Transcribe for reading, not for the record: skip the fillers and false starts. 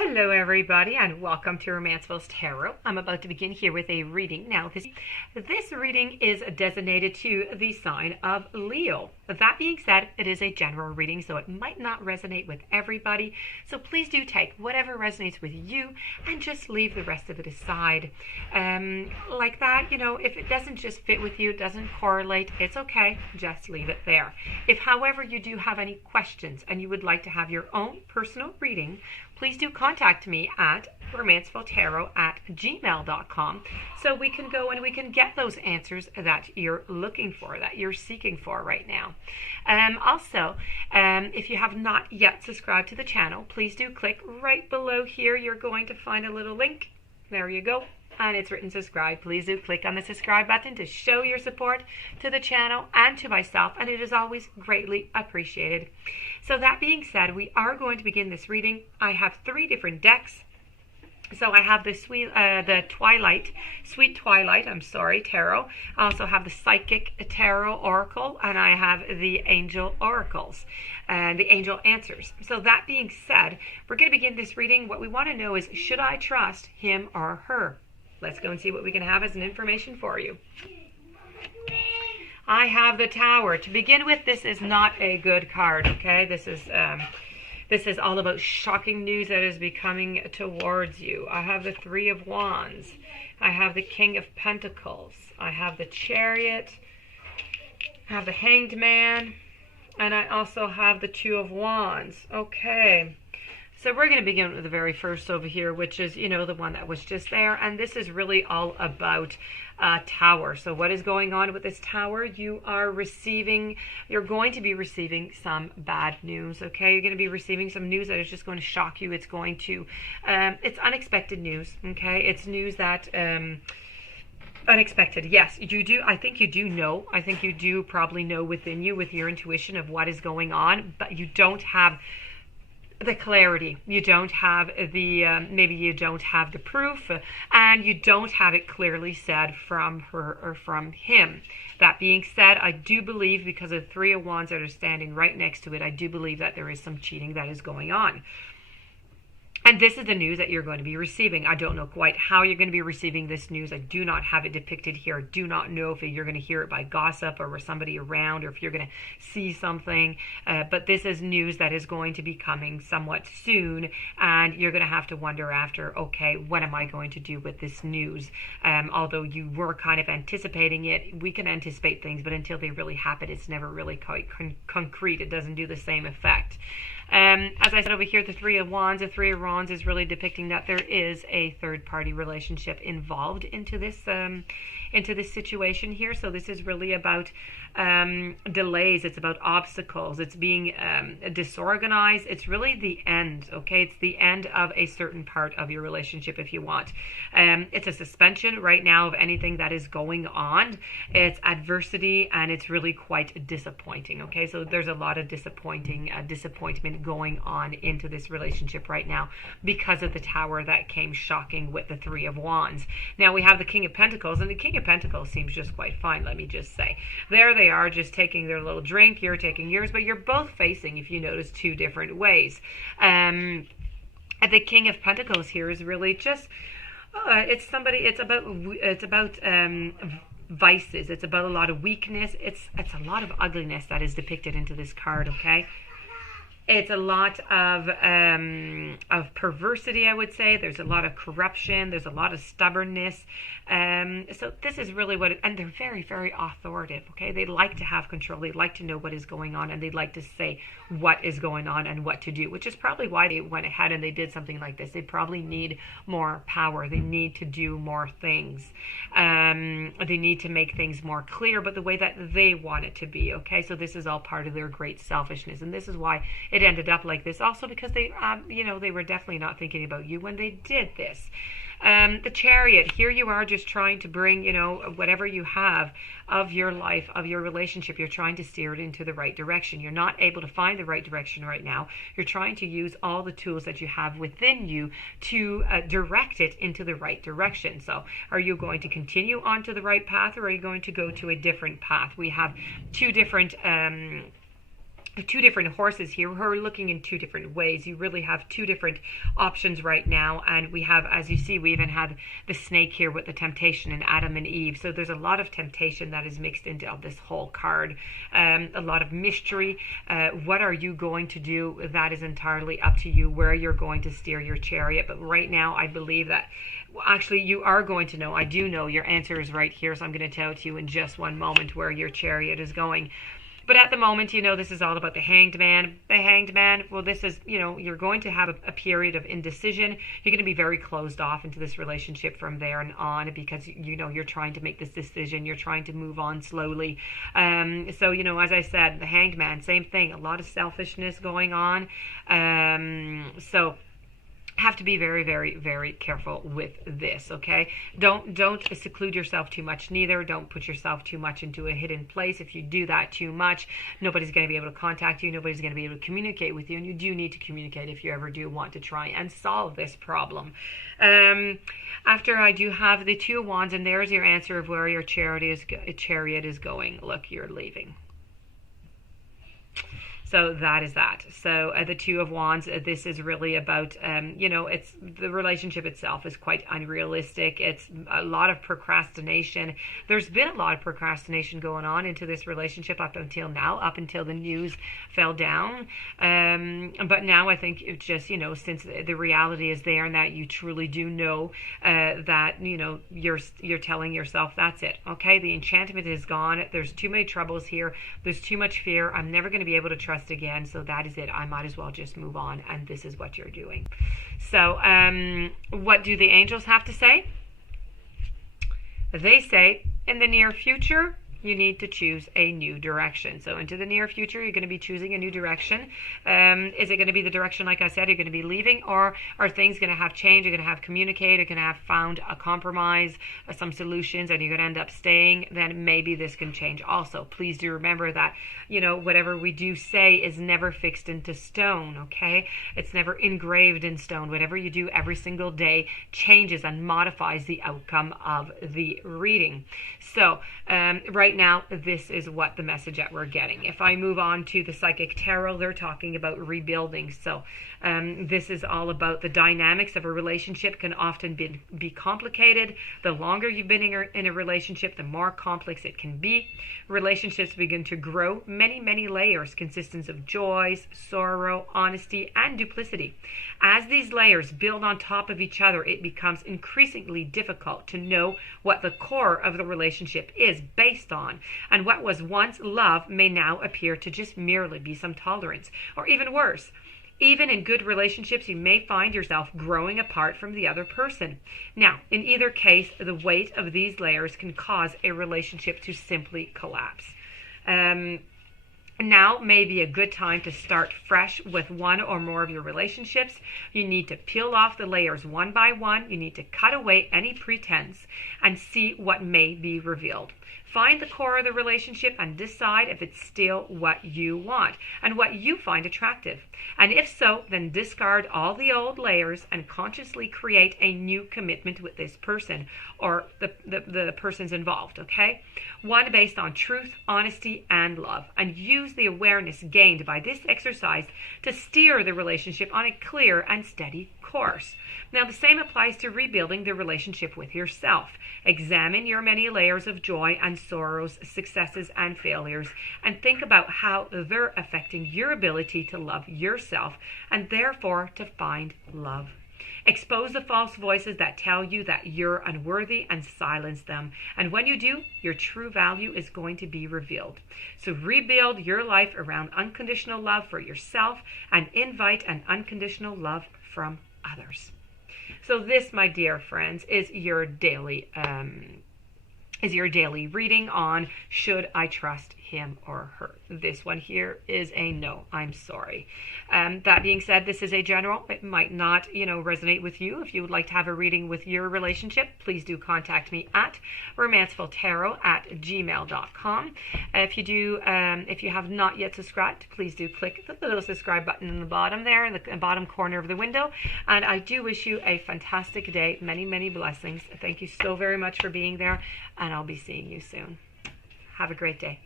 Hello everybody and welcome to Romancefull's Tarot. I'm about to begin here with a reading. Now this reading is designated to the sign of Leo. That being said, it is a general reading, so it might not resonate with everybody. So please do take whatever resonates with you and just leave the rest of it aside. Like that, if it doesn't just fit with you, doesn't correlate, it's okay. Just leave it there. If, however, you do have any questions and you would like to have your own personal reading, please do contact me at romancefulltarot@gmail.com so we can go and we can get those answers that you're looking for, that you're seeking for right now. Also, if you have not yet subscribed to the channel, please do click right below here. You're going to find a little link. There you go. And it's written subscribe. Please do click on the subscribe button to show your support to the channel and to myself, and it is always greatly appreciated. So that being said, we are going to begin this reading. I have 3 different decks. So I have the Sweet Twilight Tarot. I also have the Psychic Tarot Oracle, and I have the Angel Oracles and the Angel Answers. So that being said, we're going to begin this reading. What we want to know is, should I trust him or her? Let's go and see what we can have as an information for you. I have the Tower. To begin with, this is not a good card, okay? This is all about shocking news that is becoming towards you. I have the 3 of Wands. I have the King of Pentacles. I have the Chariot. I have the Hanged Man. And I also have the 2 of Wands. Okay. So we're going to begin with the very first over here, which is, the one that was just there. And this is really all about Tower. So what is going on with this Tower? You're going to be receiving some bad news, okay? You're going to be receiving some news that is just going to shock you. It's going to, it's unexpected news, okay? It's news that, unexpected. Yes, you do. I think you do know. I think you do probably know within you, with your intuition, of what is going on, but you don't have the clarity. You don't have the, maybe you don't have the proof, and you don't have it clearly said from her or from him. That being said, I do believe, because of the 3 of Wands that are standing right next to it, I do believe that there is some cheating that is going on. And this is the news that you're going to be receiving. I don't know quite how you're going to be receiving this news. I do not have it depicted here. I do not know if you're going to hear it by gossip or with somebody around, or if you're going to see something. But this is news that is going to be coming somewhat soon. And you're going to have to wonder after, okay, what am I going to do with this news? Although you were kind of anticipating it. We can anticipate things, but until they really happen, it's never really quite concrete. It doesn't do the same effect. As I said over here, the 3 of Wands is really depicting that there is a third-party relationship involved into this situation here. So this is really about delays. It's about obstacles. It's being disorganized. It's really the end, okay? It's the end of a certain part of your relationship, if you want. It's a suspension right now of anything that is going on. It's adversity, and it's really quite disappointing, okay? So there's a lot of disappointment going on into this relationship right now because of the Tower that came shocking with the 3 of Wands. Now we have the King of Pentacles, and the King of Pentacles seems just quite fine, let me just say. There they are, just taking their little drink. You're taking yours, but you're both facing, if you notice, 2 different ways. The King of Pentacles here is really just, it's about vices. It's about a lot of weakness. It's a lot of ugliness that is depicted into this card, okay? It's a lot of perversity, I would say. There's a lot of corruption. There's a lot of stubbornness. So this is really and they're very, very authoritative, okay? They like to have control. They like to know what is going on, and they like to say what is going on and what to do, which is probably why they went ahead and they did something like this. They probably need more power. They need to do more things. They need to make things more clear, but the way that they want it to be, okay? So this is all part of their great selfishness, and this is why it ended up like this. Also because they, they were definitely not thinking about you when they did this. The Chariot, here you are just trying to bring, whatever you have of your life, of your relationship, you're trying to steer it into the right direction. You're not able to find the right direction right now. You're trying to use all the tools that you have within you to direct it into the right direction. So are you going to continue onto the right path, or are you going to go to a different path? We have 2 different two different horses here who are looking in two different ways. You really have two different options right now, and we have, as you see, we even have the snake here with the temptation in Adam and Eve. So there's a lot of temptation that is mixed into this whole card, a lot of mystery. What are you going to do? That is entirely up to you, where you're going to steer your chariot. But right now I believe that actually you are going to know. I do know your answer is right here, so I'm going to tell it to you in just one moment where your chariot is going. But at the moment, this is all about the Hanged Man. The Hanged Man, well, this is, you're going to have a period of indecision. You're going to be very closed off into this relationship from there and on, because, you're trying to make this decision. You're trying to move on slowly. So, as I said, the Hanged Man, same thing. A lot of selfishness going on. So have to be very, very, very careful with this, okay? Don't seclude yourself too much neither. Don't put yourself too much into a hidden place. If you do that too much, nobody's going to be able to contact you. Nobody's going to be able to communicate with you, and you do need to communicate if you ever do want to try and solve this problem. After I do have the Two of Wands, and there's your answer of where your chariot is going. Look, you're leaving. So that is that. So the Two of Wands, this is really about, it's the relationship itself is quite unrealistic. It's a lot of procrastination. There's been a lot of procrastination going on into this relationship up until now, up until the news fell down. But now I think it's just, since the reality is there and that you truly do know that, you're telling yourself that's it. Okay, the enchantment is gone. There's too many troubles here. There's too much fear. I'm never going to be able to trust again, so that is it. I might as well just move on, and this is what you're doing. So what do the angels have to say? They say in the near future you need to choose a new direction. So into the near future, you're going to be choosing a new direction. Is it going to be the direction, like I said, you're going to be leaving, or are things going to have changed? You're going to have communicated, you're going to have found a compromise, some solutions, and you're going to end up staying. Then maybe this can change also. Please do remember that, whatever we do say is never fixed into stone, okay? It's never engraved in stone. Whatever you do every single day changes and modifies the outcome of the reading. So right now, this is what the message that we're getting. If I move on to the Psychic Tarot, they're talking about rebuilding. So this is all about the dynamics of a relationship can often be complicated. The longer you've been in a relationship, the more complex it can be. Relationships begin to grow many, many layers consisting of joys, sorrow, honesty, and duplicity. As these layers build on top of each other, it becomes increasingly difficult to know what the core of the relationship is based on, and what was once love may now appear to just merely be some tolerance, or even worse. Even in good relationships, you may find yourself growing apart from the other person. Now, in either case, the weight of these layers can cause a relationship to simply collapse. Now may be a good time to start fresh with one or more of your relationships. You need to peel off the layers one by one. You need to cut away any pretense and see what may be revealed. Find the core of the relationship and decide if it's still what you want and what you find attractive. And if so, then discard all the old layers and consciously create a new commitment with this person or the persons involved, okay? One based on truth, honesty, and love. And use the awareness gained by this exercise to steer the relationship on a clear and steady course. Now, the same applies to rebuilding the relationship with yourself. Examine your many layers of joy and sorrows, successes and failures, and think about how they're affecting your ability to love yourself and therefore to find love. Expose the false voices that tell you that you're unworthy and silence them. And when you do, your true value is going to be revealed. So rebuild your life around unconditional love for yourself and invite an unconditional love from others. So this, my dear friends, is your daily reading on should I trust him or her. This one here is a no. I'm sorry. That being said, this is a general. It might not, resonate with you. If you would like to have a reading with your relationship, please do contact me at romancefulltarot@gmail.com. If you have not yet subscribed, please do click the little subscribe button in the bottom there, in the bottom corner of the window. And I do wish you a fantastic day. Many, many blessings. Thank you so very much for being there, and I'll be seeing you soon. Have a great day.